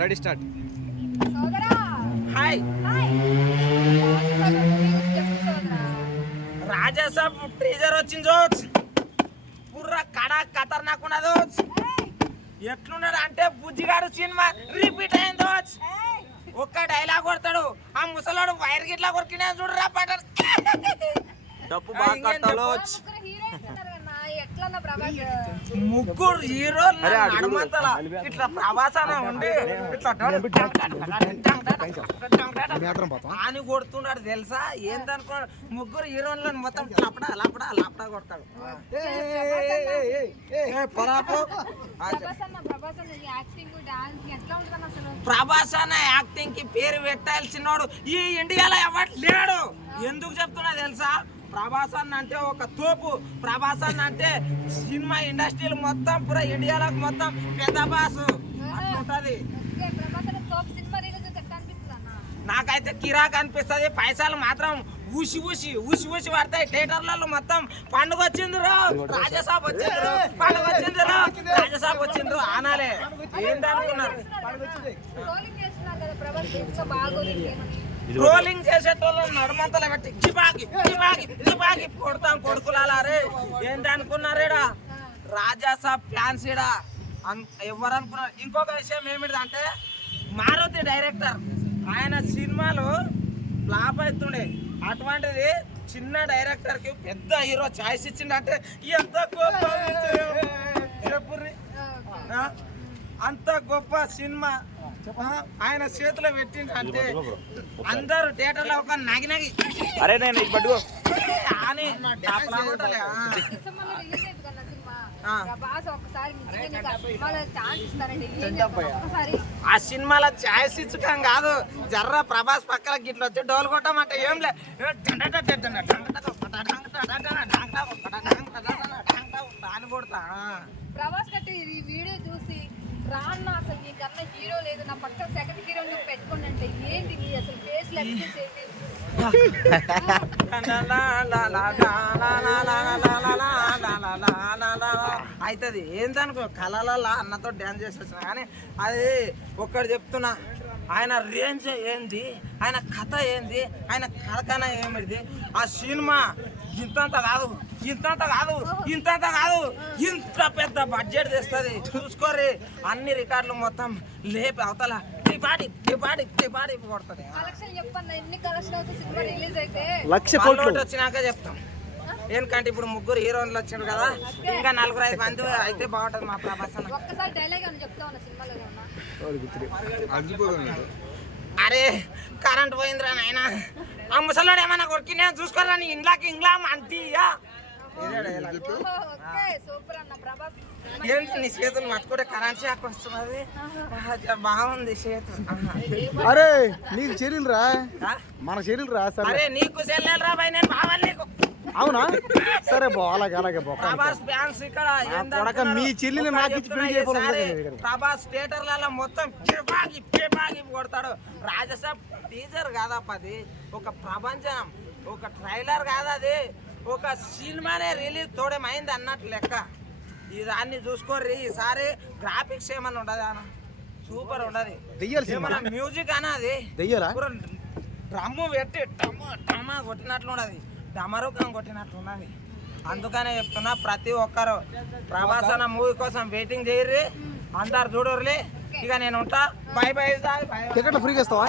Ready start. Hi. సోదరా Raja Saab teaser వచ్చింది జోచ్ పుర్ర కడ ఖతర్నాక్ ఉన్నది ఎట్లున్నాడు అంటే బుజ్జిగాడు సినిమా రిపీట్ అయింది ఒక్క డైలాగ్ కొడతాడు. ఆ ముసలోడు వైర్ గిట్లా కొరికినా చూడరా పాట డప్పు బాగా కట్టాలో. ముగ్గురు హీరోలు అడుగు. నడుమంతల ఇట్లా ప్రవాసన ఉండి ఇట్లా అని కొడుతున్నాడు తెలుసా? ఏందనుకున్నాడు ముగ్గురు హీరోలను మొత్తం లపడా లపడా లపడా కొడతాడు. ఏ, పరాపు. ఆ, చెప్పు. ప్రభాస్ అన్న ప్రభాస్ అన్న యాక్టింగ్ డాన్స్ ఎట్లా ఉంటుందన్న అసలు? ప్రభాస్ అన్న యాక్టింగ్కి పేరు పెట్టాల్సినోడు ఈ ఇండియాలో ఎవరు లేడు. ఎందుకు చెప్తున్నా తెలుసా? ప్రభాస్ అన్న అంటే ఒక తోపు. ప్రభాస్ అన్న అంటే సినిమా ఇండస్ట్రీలు మొత్తం పూరా ఇండియాలో మొత్తం పెద్ద బాసు. అట్లుంటది. నాకైతే కిరాక్ అనిపిస్తుంది. పైసలు మాత్రం ఊసి ఊసి ఊసి ఊసి పడతాయి థియేటర్లలో మొత్తం పండుగ వచ్చిండ్రు రాజసాబ్ వచ్చిండ్రు పండుగ వచ్చిండ్రు రాజసాబ్ వచ్చిండ్రు ఆనాలే. ఏందనుకున్నారు ట్రోలింగ్ చేసేటోళ్ళు నడుమంతల పెట్టి చిబాగి చిబాగి చిబాగి కొడతాం కొడుకులారే ఏంటి అనుకున్నారేడా రాజాసాబ్ ఫ్యాన్స్ ఇడా ఎవరు అనుకున్నారు? ఇంకొక విషయం ఏమిటంటే మారుతి డైరెక్టర్ ఆయన సినిమాలు ఫ్లాప్ అవుతుండే. అటువంటిది చిన్న డైరెక్టర్కి పెద్ద హీరో ఛాయిస్ ఇచ్చిండంటే ఎంత గొప్ప విషయం. చెప్పుర్రి. ఆ? అంత గొప్ప సినిమా? ఆయన చేతిలో పెట్టిండు అంటే అందరూ థియేటర్లో ఒక నగి నగి. అరే నేను ఇది పట్టుకో. అని డబ్బులా కొట్టాలి. ఆ. సినిమాలో ఛాయిస్ ఇచ్చుకం కాదు జర్ర ప్రభాస్ పక్కన గిట్ల వచ్చి డోలు కొట్టమంటే ఏం లే అని కొడతా ప్రభాస్ కట్టి ఈ వీడియో చూసి రాన్న అసలు నీకన్నా హీరో లేదు నా పక్కన సెకండ్ హీరో నువ్వు పెట్టుకోండి అంటే ఏంటి నీ అసలు ఫేస్ లెక్క చేసి అవుతుంది ఏందనుకో కళలలో అన్నతో డ్యాన్స్ చేసి వచ్చిన కానీ అది ఒక్కడు చెప్తున్నా ఆయన రేంజ్ ఏంది? ఆయన కథ ఏంది? ఆయన కథన ఏమిది ఆ సినిమా ఇంతంత కాదు ఇంతంత కాదు ఇంతంత కాదు ఇంత పెద్ద బడ్జెట్ తెస్తుంది. చూసుకోరి అన్ని రికార్డులు మొత్తం లేపి అవతల కొడుతుంది. అయితే లక్ష కోట్లు. వచ్చినాక చెప్తాం. ఎందుకంటే ఇప్పుడు ముగ్గురు హీరోయిన్లు వచ్చారు కదా ఇంకా నలుగురు ఐదు మంది అయితే బాగుంటది మా ప్రభాస్ అన్న. ఒక్కసారి డైలాగ్ అని చెప్తా ఉన్నా సినిమాలో ఏమన్నా? అరే కరెంట్ పోయిందిరా నాయన. ఆ ముసలోడు ఏమన్నా కొరికి నేను చూసుకోరా నీ ఇంట్లోకి ఇంట్లో అంటీయా ఇదే dialogue. ఓహో, ఓకే సూపర్ అన్న ప్రభాస్. ఏంటి నీ చేతులు పట్టుకుంటే కరెంట్ షాక్ వస్తున్నది? బాగుంది చేతులు ఆహా. అరే నీకు చెల్లెలు రా? మన చెల్లెలు రా సరే అరే నీకు చెల్లెలరా బాయ్ నేను బావాలి నీకు అవునా? సరే బా అలాగే అలాగే బా ప్రభాస్ ఫ్యాన్స్ ఇక్కడ కొడక మీ చెల్లిని నాకు ఇచ్చి పెళ్ళి. ప్రభాస్ థియేటర్లలో మొత్తం పిపాగి పిపాగి కొడతాడు. రాజసాబ్ టీజర్ కాదప్ప అది ఒక ప్రపంచం ఒక ట్రైలర్ కాదు అది? ఒక సినిమానే రిలీజ్ తోడేమైంది అన్నట్టు లెక్క. ఈ దాన్ని చూసుకోర్రి ఈసారి గ్రాఫిక్స్ ఏమన్నా ఉండదు అన్న? సూపర్ ఉండదు. మ్యూజిక్ అన్నది దెయ్యాలా? డ్రమ్ము పెట్టి టమ టమ కొట్టినట్లు ఉన్నది డమరుకం కొట్టినట్లు ఉన్నది అందుకనే చెప్తున్నా ప్రతి ఒక్కరు ప్రభాస్ అన్న మూవీ కోసం వెయిటింగ్ చేయర్రి. అందరు చూడర్లే ఇక నేను ఉంటా బై బై టికెట్లు ఫ్రీగా ఇస్తావా